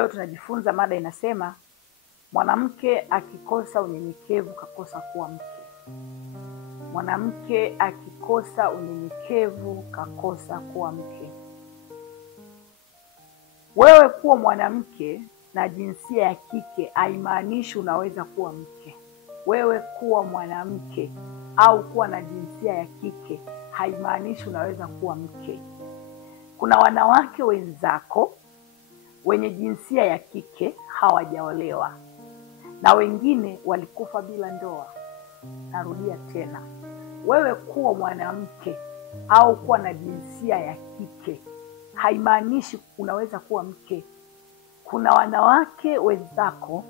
Leo tunajifunza, mada inasema mwanamke akikosa unyenyekevu kakosa kuwa mke. Mwanamke akikosa unyenyekevu kakosa kuwa mke. Wewe kuwa mwanamke na jinsia ya kike haimaanishi unaweza kuwa mke. Wewe kuwa mwanamke au kuwa na jinsia ya kike haimaanishi unaweza kuwa mke. Kuna wanawake wenzako wenye jinsia ya kike hawajaolewa na wengine walikufa bila ndoa. Narudia tena, wewe kuwa mwanamke au kuwa na jinsia ya kike haimaanishi unaweza kuwa mke. Kuna wanawake wenzako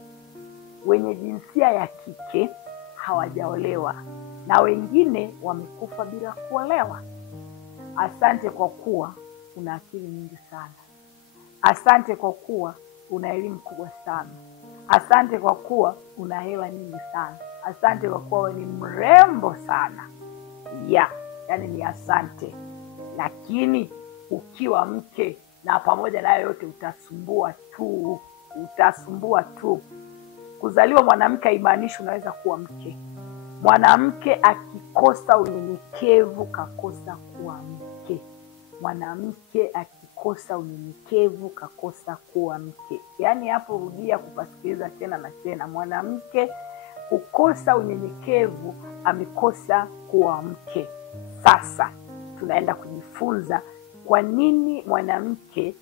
wenye jinsia ya kike hawajaolewa na wengine wamekufa bila kuolewa. Asante kwa kuwa una akili nyingi sana. Asante kwa kuwa una elimu kubwa sana. Asante kwa kuwa una hela nyingi sana. Asante kwa kuwa wewe ni mrembo sana. Yani ni asante. Lakini ukiwa mke na pamoja na yote utasumbua tu. Kuzaliwa mwanamke haimaanishi unaweza kuwa mke. Mwanamke akikosa unyenyekevu kakosa kuwa mke. Mwanamke akikosa unyenyekevu kakosa kuwa mke. Yaani hapo rudia kupasikiliza tena na tena. Mwanamke kukosa unyenyekevu amekosa kuwa mke. Sasa tunaenda kujifunza kwa nini mwanamke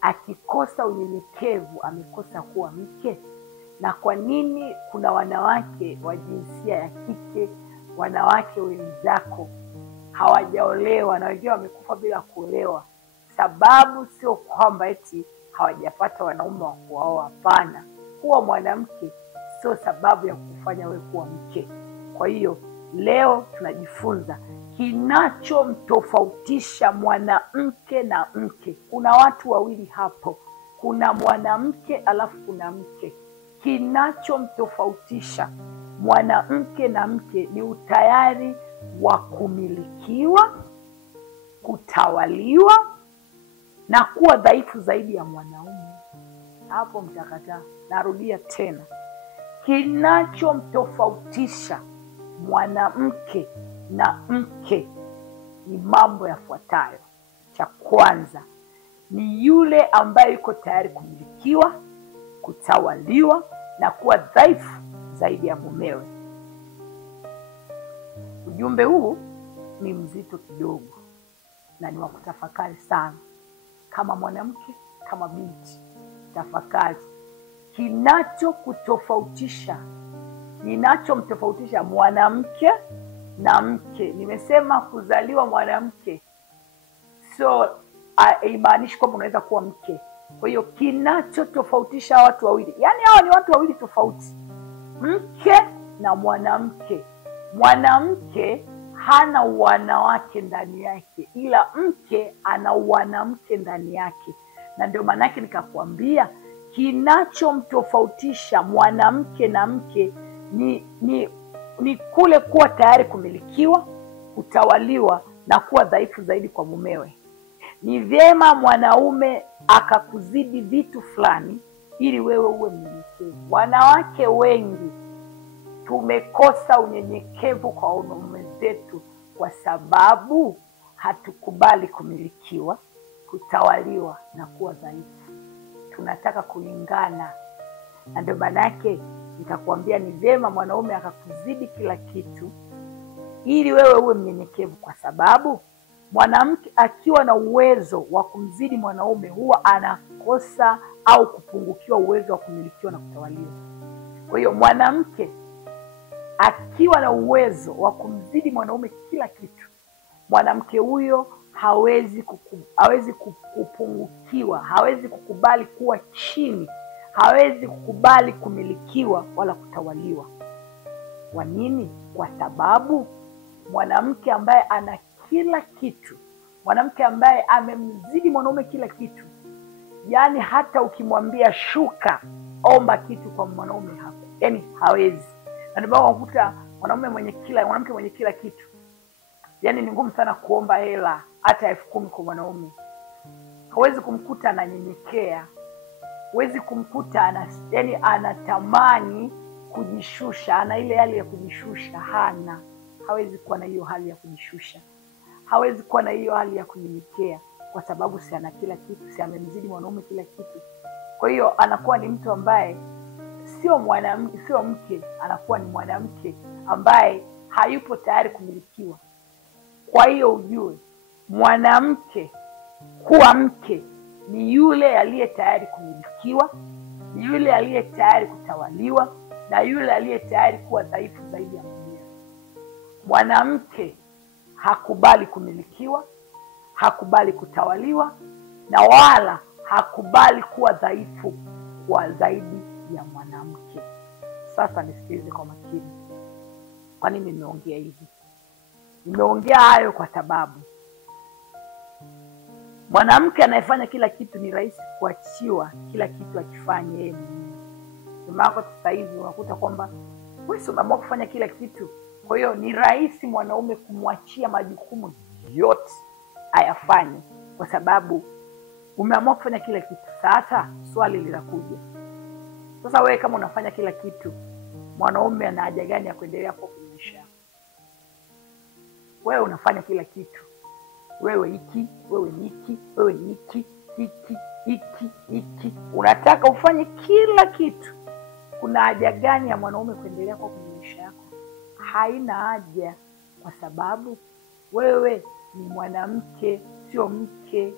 akikosa unyenyekevu amekosa kuwa mke, na kwa nini kuna wanawake wa jinsia ya kike, wanawake wenzako hawajaolewa na wengine wamekufa bila kuolewa. Sababu sio kwamba eti hawajapata wanaume wa kuoa, hapana. Kuwa mwanamke sio sababu ya kufanya wewe kuwa mke. Kwa hiyo leo tunajifunza kinachomtofautisha mwanamke na mke. Kuna watu wawili hapo, kuna mwanamke alafu kuna mke. Kinachomtofautisha mwanamke na mke ni utayari wa kumilikiwa, kutawaliwa na kuwa dhaifu zaidi ya mwanaume. Hapo mtakataa. Narudia tena, kinachomtofautisha mwanamke na mke ni mambo yafuatayo. Cha kwanza ni yule ambaye yuko tayari kumilikiwa, kutawaliwa na kuwa dhaifu zaidi ya mumewe. Ujumbe huu ni mzito kidogo na ni wa kutafakari sana. Kama mwanamke, kama binti, tafakari kinachomtofautisha mwanamke na mke. Nimesema kuzaliwa mwanamke sio haimaanishi kwamba unaweza kuwa mke. Kwa hiyo kinachotofautisha watu wawili, yani hawa ni watu wawili tofauti, mke na mwanamke. Mwanamke hana wanawake ndani yake, ila mke ana wanamke ndani yake. Na ndio maana yake nikakwambia kinachomtofautisha mwanamke na mke ni kule kuwa tayari kumilikiwa, kutawaliwa na kuwa dhaifu zaidi kwa mumewe. Ni vyema mwanaume akakuzidi vitu fulani ili wewe uwe mnyenyekevu. Wanawake wengi tumekosa unyenyekevu kwa wanaume zetu kwa sababu hatukubali kumilikiwa, kutawaliwa na kuwa dhaifu. Tunataka kulingana. Na ndio maana yake nikakwambia ni vyema mwanaume akakuzidi kila kitu ili wewe uwe mnyenyekevu, kwa sababu mwanamke akiwa na uwezo wa kumzidi mwanaume huwa anakosa au kupungukiwa uwezo wa kumilikiwa na kutawaliwa. Kwa hiyo mwanamke akiwa na uwezo wa kumzidi mwanaume kila kitu, mwanamke huyo hawezi kupungukiwa, hawezi kukubali kuwa chini, hawezi kukubali kumilikiwa wala kutawaliwa. Kwa nini? Kwa sababu mwanamke ambaye ana kila kitu, mwanamke ambaye amemzidi mwanaume kila kitu, yani hata ukimwambia shuka omba kitu kwa mwanaume hapo, yani hawezi. Na ndio maana unakuta mwanamke mwenye kila kitu, yani ni ngumu sana kuomba hela hata 10,000 kwa mwanaume. Hawezi kumkuta ananyenyekea. Huwezi kumkuta yani anatamani kujishusha, ana ile hali ya kujishusha, hawezi kuwa na hiyo hali ya kujishusha, hawezi kuwa na hiyo hali ya kunyenyekea, kwa sababu si ana kila kitu, si amemzidi mwanaume kila kitu. Kwa hiyo anakuwa ni mtu ambaye sio mwanamke, sio mke, anakuwa ni mwanamke ambaye hayupo tayari kumilikiwa. Kwa hiyo ujue mwanamke kuwa mke ni yule aliye tayari kumilikiwa, ni yule aliye tayari kutawaliwa, na yule aliye tayari kuwa dhaifu zaidi ya mumewe. Mwanamke hakubali kumilikiwa, hakubali kutawaliwa, na wala hakubali kuwa dhaifu kwa zaidi ya mwanamke. Sasa nisikilize kwa makini. Kwa nini nimeongea hivi? Nimeongea hayo kwa sababu mwanamke anayefanya kila kitu ni rahisi kuachiwa kila kitu akifanye yeye mwenyewe. Kwa sasa hivi unakuta kwamba wewe umeamua kufanya kila kitu, kwa hiyo ni rahisi mwanaume kumwachia majukumu yote ayafanye, kwa sababu umeamua kufanya kila kitu. Sasa swali linakuja, sasa wewe kama unafanya kila kitu, mwanaume ana haja gani ya kuendelea kwa maisha? Wewe unafanya kila kitu, wewe hiki, wewe niki, wewe niki, hiki, unataka ufanye kila kitu. Kuna haja gani ya mwanaume kuendelea kwa maisha yako? Haina haja, kwa sababu wewe ni mwanamke, sio mke.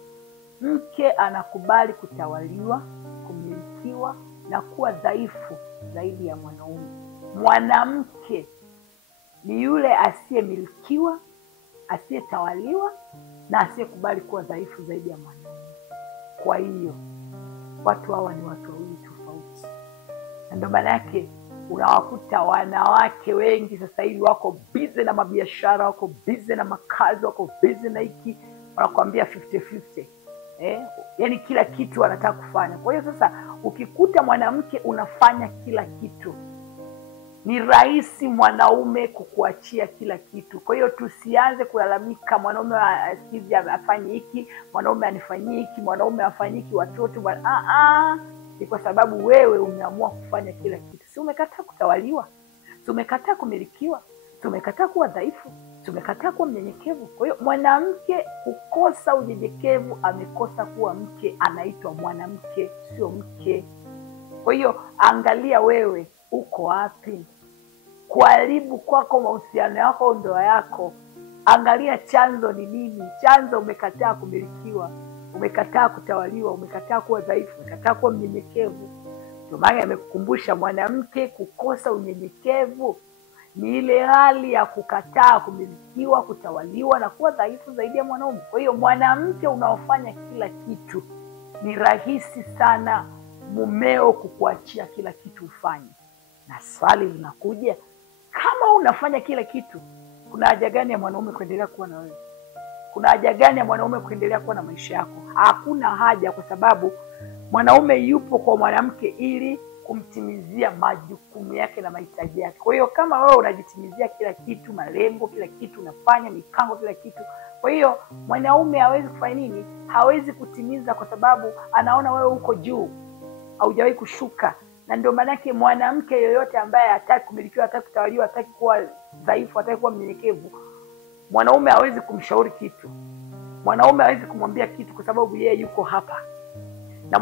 Mke anakubali kutawaliwa, kumilikiwa na kuwa dhaifu zaidi ya mwanaume. Mwanamke ni yule asiyemilikiwa, asiyetawaliwa na asiyekubali kuwa dhaifu zaidi ya mwanaume. Kwa hiyo watu hawa ni watu wawili tofauti. Na ndio maana yake unawakuta wanawake wengi sasa hivi wako busy na mabiashara, wako busy na makazi, wako busy na hiki, wanakuambia 50-50. Yaani kila kitu wanataka kufanya. Kwa hiyo sasa ukikuta mwanamke unafanya kila kitu, ni rahisi mwanaume kukuachia kila kitu. Kwa hiyo tusianze kulalamika mwanaume asikizi afanye hiki, mwanaume anifanyie hiki, mwanaume afanye hiki watoto. Ni kwa sababu wewe umeamua kufanya kila kitu. Si umekataa kutawaliwa, si umekataa kumilikiwa, si umekataa kuwa dhaifu, si umekataa kuwa mnyenyekevu. Kwa hiyo mwanamke kukosa unyenyekevu amekosa kuwa mke, anaitwa mwanamke, sio mke. Kwa hiyo angalia wewe uko wapi? Kuharibu kwako mahusiano yako, ndoa yako, angalia chanzo ni nini. Chanzo umekataa kumilikiwa, umekataa kutawaliwa, umekataa kuwa dhaifu, umekataa kuwa mnyenyekevu. Ndio maana amekukumbusha mwanamke kukosa unyenyekevu ni ile hali ya kukataa kumilikiwa, kutawaliwa na kuwa dhaifu zaidi ya mwanaume. Kwa hiyo mwanamke unaofanya kila kitu, ni rahisi sana mumeo kukuachia kila kitu ufanye. Na swali linakuja, kama unafanya kila kitu, kuna haja gani ya mwanaume kuendelea kuwa na wewe? Kuna haja gani ya mwanaume kuendelea kuwa na maisha yako? Hakuna haja, kwa sababu mwanaume yupo kwa mwanamke ili kumtimizia majukumu yake na mahitaji yake. Kwa hiyo kama wewe unajitimizia kila kitu, malengo, kila kitu unafanya, mipango, kila kitu, kwa hiyo mwanaume hawezi kufanya nini? Hawezi kutimiza, kwa sababu anaona wewe uko juu, haujawahi kushuka. Na ndio maana yake mwanamke yoyote ambaye hataki kumilikiwa, hataki kutawaliwa, hataki kuwa dhaifu, hataki kuwa mnyenyekevu, mwanaume hawezi kumshauri kitu, mwanaume hawezi kumwambia kitu, kwa sababu yeye yuko hapa. Na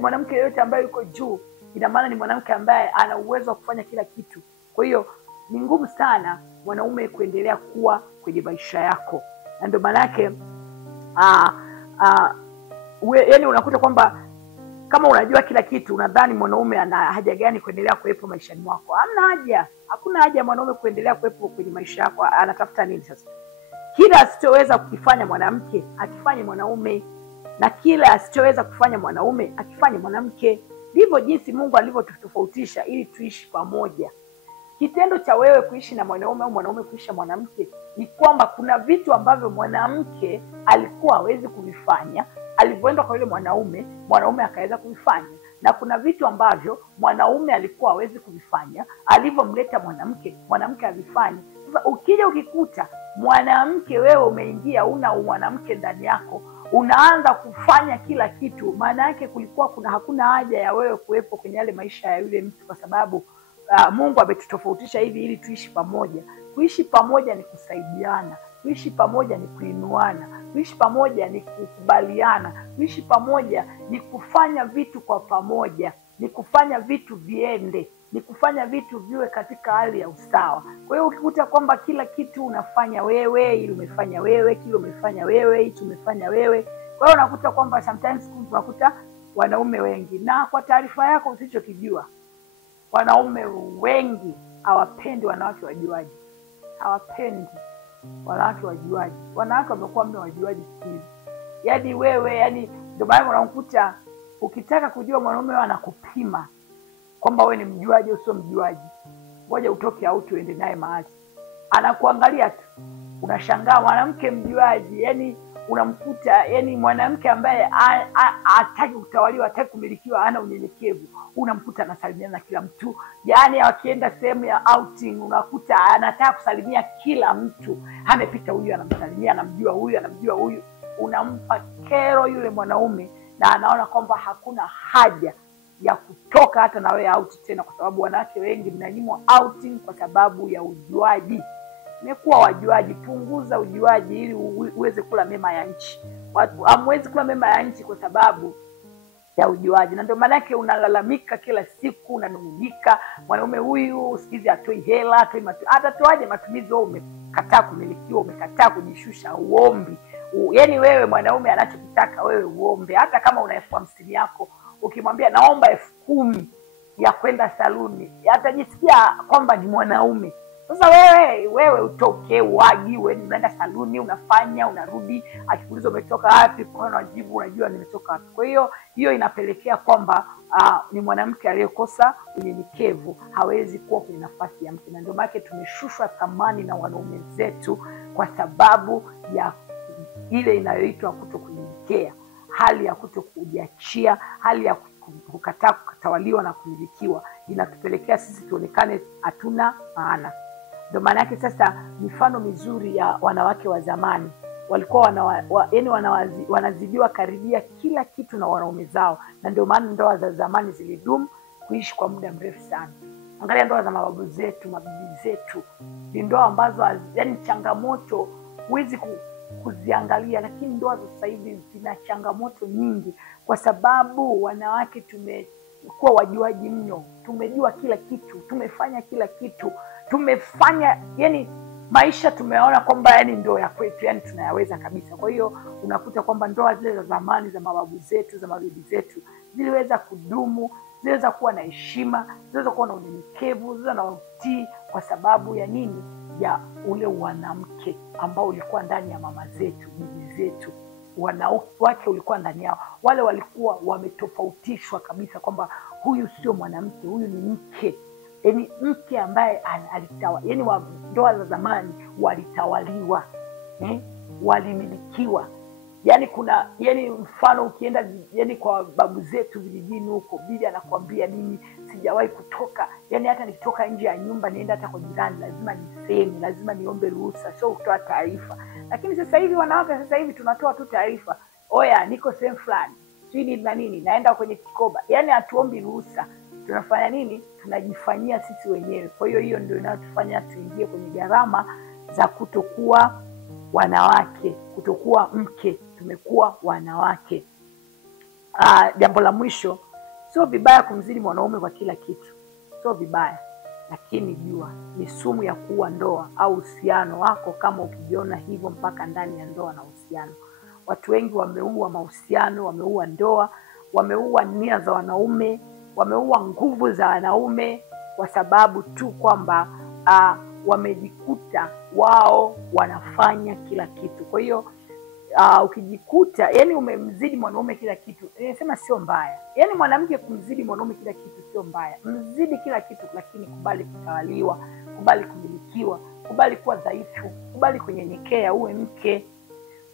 mwanamke yoyote ambaye yuko juu, ina maana ni mwanamke ambaye ana uwezo wa kufanya kila kitu. Kwa hiyo ni ngumu sana mwanaume kuendelea kuwa kwenye maisha yako. Na ndio maana yake yaani unakuta kwamba kama unajua kila kitu, unadhani mwanaume ana haja gani kuendelea kuwepo maishani mwako? Hamna haja. Hakuna haja ya mwanaume kuendelea kuwepo kwenye maisha yako. Anatafuta nini sasa? Kila asichoweza kukifanya mwanamke akifanye mwanaume, na kila asichoweza kufanya mwanaume akifanye mwanamke. Ndivyo jinsi Mungu alivyotofautisha ili tuishi pamoja. Kitendo cha wewe kuishi na mwanaume au mwanaume kuishi na mwanamke ni kwamba kuna vitu ambavyo mwanamke alikuwa hawezi kuvifanya, alipoenda kwa yule mwanaume, mwanaume akaweza kuvifanya. Na kuna vitu ambavyo mwanaume alikuwa hawezi kuvifanya, alivyomleta mwanamke, mwanamke alifanya. Sasa ukija ukikuta mwanamke wewe umeingia, una mwanamke ndani yako, unaanza kufanya kila kitu, maana yake hakuna haja ya wewe kuwepo kwenye yale maisha ya yule mtu, kwa sababu Mungu ametutofautisha hivi ili tuishi pamoja. Kuishi pamoja ni kusaidiana, kuishi pamoja ni kuinuana, kuishi pamoja ni kukubaliana, kuishi pamoja ni kufanya vitu kwa pamoja, ni kufanya vitu viende, ni kufanya vitu viwe katika hali ya usawa. Kwa hiyo ukikuta kwamba kila kitu unafanya wewe, ili umefanya wewe, kile umefanya wewe, hicho umefanya wewe, kwa hiyo unakuta kwamba sometimes unakuta wanaume wengi, na kwa taarifa yako usichokijua, wanaume wengi hawapendi wanawake wajuaji. Hawapendi wanawake wajuaji. Wanawake wamekuwa mno wajuaji siku. Yaani wewe, yaani ndio maana unakuta ukitaka kujua mwanaume anakupima kwamba wewe ni mjuaji au sio mjuaji, ngoja utoke au uende naye mahali. Anakuangalia tu. Unashangaa mwanamke mjuaji, yaani unamkuta, yaani mwanamke ambaye hataki kutawaliwa, hataki kumilikiwa, hana unyenyekevu, unamkuta anasalimiana na kila mtu. Yaani akienda sehemu ya outing unakuta anataka kusalimia kila mtu. Amepita huyu anamsalimia, anamjua huyu, anamjua huyu. Unampa kero yule mwanaume, na anaona kwamba hakuna haja ya kutoka hata na wewe out tena, kwa sababu wanawake wengi mnanyimwa outing kwa sababu ya ujuaji. Nimekuwa wajuaji. Punguza ujuaji ili uweze kula mema ya nchi. Hamwezi kula mema ya nchi kwa sababu ya ujuaji. Na ndio maana yake unalalamika kila siku, unanung'unika, mwanaume huyu usikizi atoi hela, atatoaje matumizi? Wewe umekataa kumilikiwa, umekataa kujishusha, uombi. Yaani wewe mwanaume anachokitaka wewe uombe. Hata kama una 50,000 yako, ukimwambia naomba 10,000 ya kwenda saluni, atajisikia kwamba ni mwanaume. Sasa wewe utoke uagi, wewe unaenda saluni, unafanya, unarudi, akikuuliza umetoka wapi, kwa nini unajibu unajua nimetoka wapi. Kwa hiyo inapelekea kwamba ni mwanamke aliyekosa unyenyekevu, hawezi kuwa kwenye nafasi ya mke. Na ndio maana tumeshushwa thamani na wanaume zetu kwa sababu ya ile inayoitwa kutokunyenyekea, hali ya kutokujiachia, hali ya kukataa kutawaliwa na kumilikiwa, inatupelekea sisi tuonekane hatuna maana. Ndio maana yake sasa mifano mizuri ya wanawake wa zamani walikuwa wanazidiwa karibia kila kitu na wanaume zao, na ndio maana ndoa za zamani zilidumu kuishi kwa muda mrefu sana. Angalia ndoa za mababu zetu, mabibi zetu, ni ndoa ambazo yaani changamoto huwezi kuziangalia, lakini ndoa za sasa hivi zina changamoto nyingi kwa sababu wanawake tumekuwa wajuaji mno. Tumejua kila kitu, tumefanya kila kitu, tumefanya, yani maisha tumeona kwamba yani ndio ya kwetu, yani tunayaweza kabisa. Kwa hiyo unakuta kwamba ndoa zile za zamani za mababu zetu, za mabibi zetu ziliweza kudumu, ziliweza kuwa na heshima, ziliweza kuwa na unyenyekevu, ziliweza na utii, kwa sababu ya nini? Ya ule wanamke ambao ulikuwa ndani ya mama zetu, bibi zetu, wanawake ulikuwa ndani yao. Wale walikuwa wametofautishwa kabisa kwamba huyu sio mwanamke, huyu ni mke. Yaani mke ambaye alitawala. Yaani ndoa za zamani walitawaliwa, walimilikiwa. Yaani mfano ukienda kwa babu zetu vijijini huko, bibi anakuambia mimi sijawahi kutoka, yaani hata nikitoka nje ya nyumba nienda hata kwa jirani lazima niseme, lazima niombe ruhusa, sio kutoa taarifa. Lakini sasa hivi wanawake tunatoa tu taarifa, oya niko sehemu fulani, sijui na nini, naenda kwenye kikoba. Yaani hatuombi ruhusa. Tunafanya nini? Tunajifanyia sisi wenyewe. Kwa hiyo ndio inatufanya tuingie kwenye gharama za kutokuwa wanawake, kutokuwa mke, tumekuwa wanawake. Jambo la mwisho, sio vibaya kumzidi mwanaume kwa kila kitu. Sio vibaya, lakini jua ni sumu ya kuua ndoa au uhusiano wako kama ukijiona hivyo mpaka ndani ya ndoa na uhusiano. Watu wengi wameua mahusiano, wameua ndoa, wameua nia za wanaume, wameua nguvu za wanaume kwa sababu tu kwamba wamejikuta wao wanafanya kila kitu. Kwa hiyo ukijikuta yani umemzidi mwanaume kila kitu, nasema sio mbaya. Yani mwanamke kumzidi mwanaume kila kitu sio mbaya. Mzidi kila kitu, lakini kubali kutawaliwa, kubali kumilikiwa, kubali kuwa dhaifu, kubali kunyenyekea, uwe mke.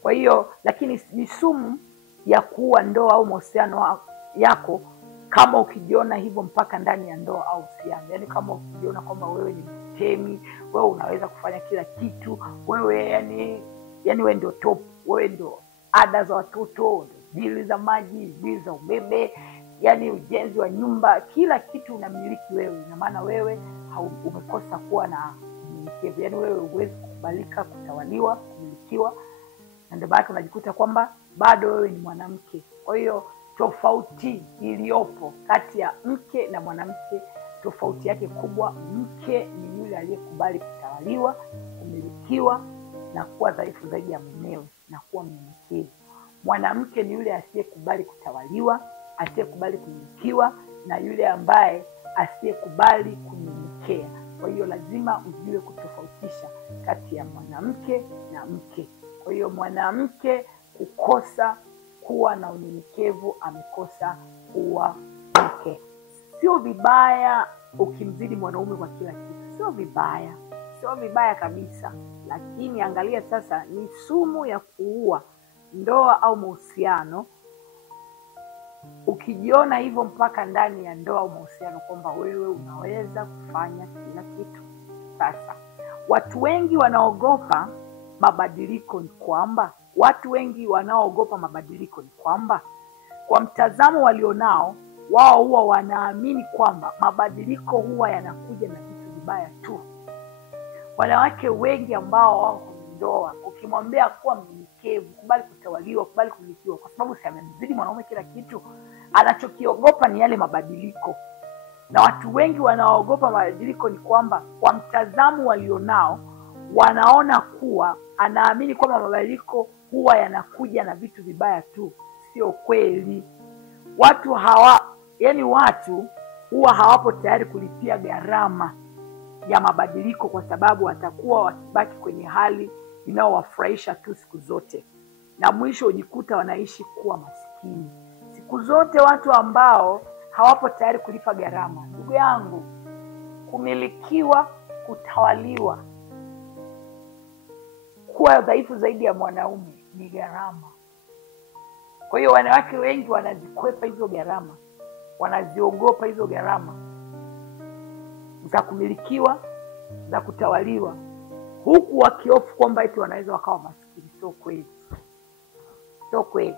Kwa hiyo lakini ni sumu ya kuua ndoa au mahusiano yako kama ukijiona hivyo mpaka ndani ya ndoa au uhusiano. Yaani kama ukijiona kwamba wewe ni mtemi, wewe unaweza kufanya kila kitu, wewe yani wewe ndio top, wewe ndio ada za watoto, bili za maji, bili za umeme, yani ujenzi wa nyumba, kila kitu unamiliki wewe. Ina maana wewe umekosa kuwa na unyenyekevu, yani wewe huwezi kukubalika kutawaliwa, kumilikiwa, na ndio maana unajikuta kwamba bado wewe ni mwanamke. Kwa hiyo tofauti iliyopo kati ya mke na mwanamke, tofauti yake kubwa, mke ni yule aliyekubali kutawaliwa, kumilikiwa na kuwa dhaifu zaidi ya mumewe na kuwa mnyenyekevu. Mwanamke ni yule asiyekubali kutawaliwa, asiyekubali kumilikiwa, na yule ambaye asiyekubali kunyenyekea. Kwa hiyo lazima ujue kutofautisha kati ya mwanamke na mke. Kwa hiyo mwanamke kukosa kuwa na unyenyekevu, amekosa kuwa mke. Sio vibaya ukimzidi mwanaume kwa kila kitu, sio vibaya, sio vibaya kabisa, lakini angalia sasa, ni sumu ya kuua ndoa au mahusiano ukijiona hivyo mpaka ndani ya ndoa au mahusiano, kwamba wewe unaweza kufanya kila kitu. Sasa watu wengi wanaogopa mabadiliko, ni kwamba kwa mtazamo walionao wao huwa wanaamini kwamba mabadiliko huwa yanakuja na vitu vibaya tu. Wanawake wengi ambao wako kwenye ndoa, ukimwambia kuwa mnyenyekevu, kubali kutawaliwa, kubali kumilikiwa, kwa sababu si amemzidi mwanaume kila kitu, anachokiogopa ni yale mabadiliko. Na watu wengi wanaogopa mabadiliko ni kwamba kwa mtazamo walionao wanaona kuwa, anaamini kwamba mabadiliko huwa yanakuja na vitu vibaya tu. Sio kweli. Watu huwa hawapo tayari kulipia gharama ya mabadiliko, kwa sababu watakuwa wakibaki kwenye hali inayowafurahisha tu siku zote, na mwisho ujikuta wanaishi kuwa maskini. Siku zote watu ambao hawapo tayari kulipa gharama, ndugu yangu, kumilikiwa, kutawaliwa, kuwa dhaifu zaidi ya mwanaume ni gharama. Kwa hiyo wanawake wengi wanazikwepa hizo gharama, wanaziogopa hizo gharama za kumilikiwa, za kutawaliwa, huku wakihofu kwamba eti wanaweza wakawa maskini. Sio kweli. Sio kweli.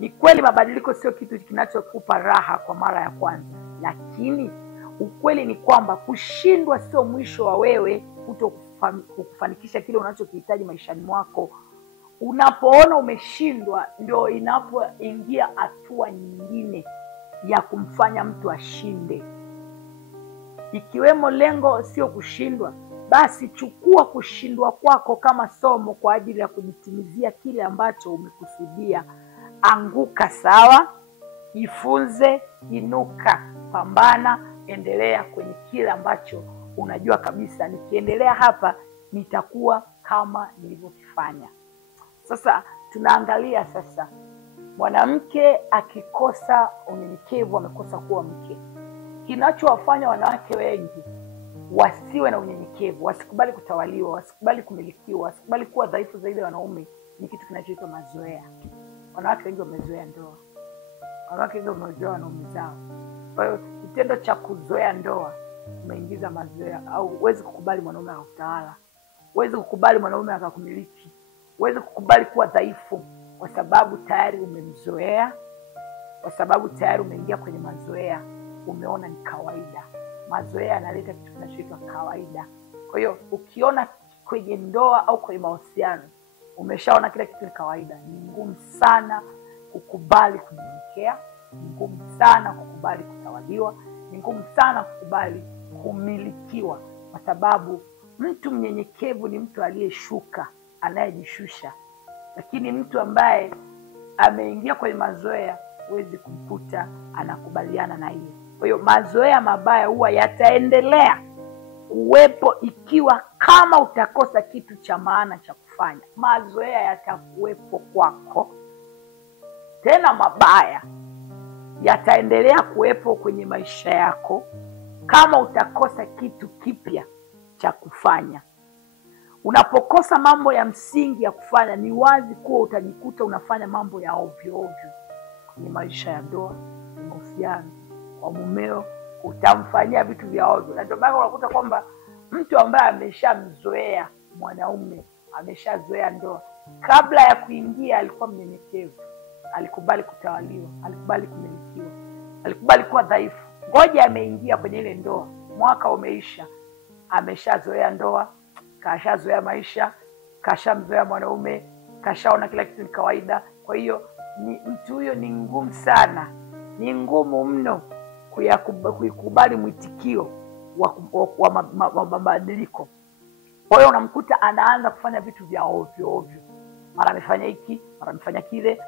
Ni kweli mabadiliko sio kitu kinachokupa raha kwa mara ya kwanza, lakini ukweli ni kwamba kushindwa sio mwisho wa wewe kufanikisha kile unachokihitaji maishani mwako. Unapoona umeshindwa, ndio inapoingia hatua nyingine ya kumfanya mtu ashinde. Ikiwemo lengo sio kushindwa, basi chukua kushindwa kwako kama somo kwa ajili ya kujitimizia kile ambacho umekusudia. Anguka sawa, jifunze, inuka, pambana, endelea kwenye kile ambacho unajua kabisa, nikiendelea hapa nitakuwa kama nilivyofanya. Sasa tunaangalia sasa, mwanamke akikosa unyenyekevu amekosa kuwa mke. Kinachowafanya wanawake wengi wasiwe na unyenyekevu, wasikubali kutawaliwa, wasikubali kumilikiwa, wasikubali kuwa dhaifu zaidi ya wanaume, ni kitu kinachoitwa mazoea. Wanawake wengi wamezoea ndoa. Wanawake wengi wamezoea wanaume zao. Kwa hiyo kitendo cha kuzoea ndoa umeingiza mazoea. Au huwezi kukubali mwanaume akakutawala, huwezi kukubali mwanaume akakumiliki, huwezi kukubali kuwa dhaifu, kwa sababu tayari umemzoea, kwa sababu tayari umeingia kwenye mazoea. Umeona ni kawaida. Mazoea yanaleta kitu kinachoitwa kawaida. Kwa hiyo ukiona kwenye ndoa au kwenye mahusiano umeshaona kila kitu ni kawaida, ni ngumu sana kukubali kunyenyekea, ni ngumu sana kukubali kutawaliwa, ni ngumu sana kukubali kumilikiwa, kwa sababu mtu mnyenyekevu ni mtu aliyeshuka, anayejishusha. Lakini mtu ambaye ameingia kwenye mazoea, huwezi kumkuta anakubaliana na hiyo. Kwa hiyo mazoea mabaya huwa yataendelea kuwepo ikiwa kama utakosa kitu cha maana cha kufanya. Mazoea yatakuwepo kwako, tena mabaya yataendelea kuwepo kwenye maisha yako kama utakosa kitu kipya cha kufanya. Unapokosa mambo ya msingi ya kufanya, ni wazi kuwa utajikuta unafanya mambo ya ovyo ovyo kwenye maisha ya ndoa, kwenye mahusiano, kwa mumeo, utamfanyia vitu vya ovyo. Na ndio maana unakuta kwamba mtu ambaye ameshamzoea mwanaume, ameshazoea ndoa, kabla ya kuingia alikuwa mnyenyekevu, alikubali kutawaliwa, alikubali kumilikiwa, alikubali kuwa dhaifu. Ngoja ameingia kwenye ile ndoa, mwaka umeisha, ameshazoea ndoa, kashazoea maisha, kashamzoea mwanaume, kashaona kila kitu ni kawaida. Kwa hiyo mtu huyo ni ngumu sana, ni ngumu mno kuikubali mwitikio wa mabadiliko. Kwa hiyo unamkuta anaanza kufanya vitu vya ovyo ovyo, mara amefanya hiki, mara amefanya kile,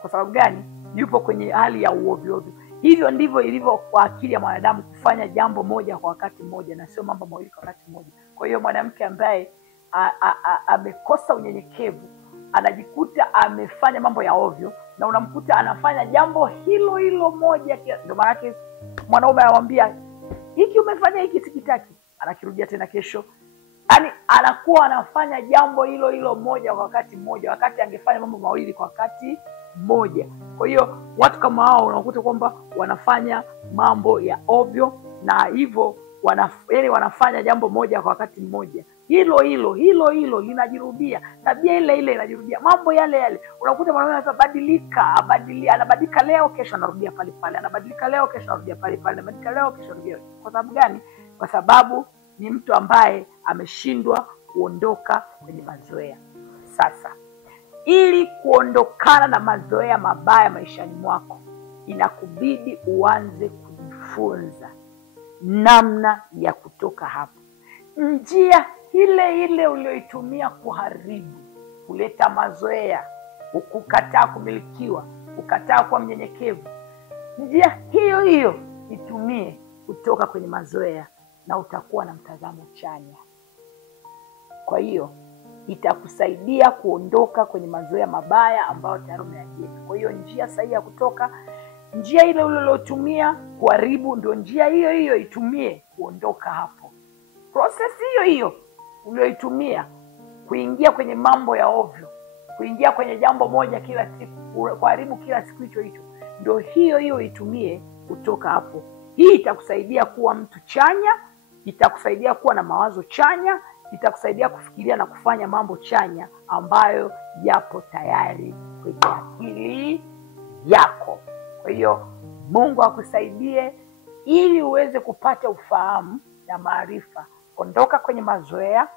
kwa sababu gani? Yupo kwenye hali ya uovyo ovyo. Hivyo ndivyo ilivyo kwa akili ya mwanadamu, kufanya jambo moja kwa wakati mmoja na sio mambo mawili kwa wakati mmoja. Kwa hiyo mwanamke ambaye amekosa unyenyekevu anajikuta amefanya mambo ya ovyo, na unamkuta anafanya jambo hilo hilo moja. Ndio maana yake mwanaume anamwambia hiki umefanya hiki sikitaki, anakirudia tena kesho. Yaani anakuwa anafanya jambo hilo hilo moja kwa wakati mmoja, wakati angefanya mambo mawili kwa wakati mmoja. Kwa hiyo watu kama hao unakuta kwamba wanafanya mambo ya ovyo, na hivyo wanafanya jambo moja kwa wakati mmoja. Hilo hilo linajirudia, tabia ile ile inajirudia, mambo yale yale. Unakuta mwanamume anabadilika leo, kesho anarudia pale pale, anabadilika leo, kesho anarudia pale pale, anabadilika leo, kesho anarudia. Kwa sababu gani? Kwa sababu ni mtu ambaye ameshindwa kuondoka kwenye mazoea. Sasa ili kuondokana na mazoea mabaya maishani mwako, inakubidi uanze kujifunza namna ya kutoka hapo. Njia ile ile ulioitumia kuharibu, kuleta mazoea, kukataa kumilikiwa, kukataa kuwa mnyenyekevu, njia hiyo hiyo itumie kutoka kwenye mazoea, na utakuwa na mtazamo chanya. Kwa hiyo itakusaidia kuondoka kwenye mazoea mabaya ambayo tayari umeyajenga. Kwa hiyo njia sahihi ya kutoka, njia ile uliyotumia kuharibu, ndio njia hiyo hiyo itumie kuondoka hapo. Process hiyo hiyo uliyoitumia kuingia kwenye mambo ya ovyo, kuingia kwenye jambo moja kila siku, kuharibu kila siku hicho, ndio hiyo hiyo itumie kutoka hapo. Hii itakusaidia kuwa mtu chanya, itakusaidia kuwa na mawazo chanya, itakusaidia kufikiria na kufanya mambo chanya ambayo yapo tayari kwenye akili yako. Kwa hiyo Mungu akusaidie ili uweze kupata ufahamu na maarifa. Ondoka kwenye mazoea,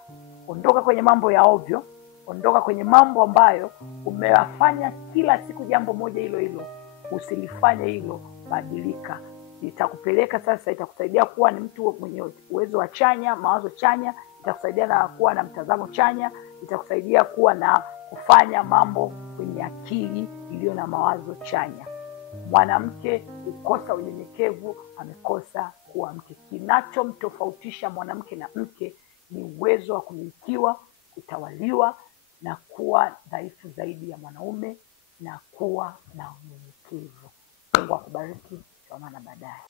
ondoka kwenye mambo ya ovyo, ondoka kwenye mambo ambayo umewafanya kila siku jambo moja hilo hilo. Usilifanye hilo, badilika. Itakupeleka sasa, itakusaidia kuwa ni mtu mwenye uwezo wa chanya, mawazo chanya, itakusaidia na kuwa na mtazamo chanya, itakusaidia kuwa na kufanya mambo kwenye akili iliyo na mawazo chanya. Mwanamke kukosa unyenyekevu amekosa kuwa mke. Kinachomtofautisha mwanamke na mke ni uwezo wa kumilikiwa, kutawaliwa, na kuwa dhaifu zaidi ya mwanaume, na kuwa na unyenyekevu. Mungu akubariki. Tuonana baadaye.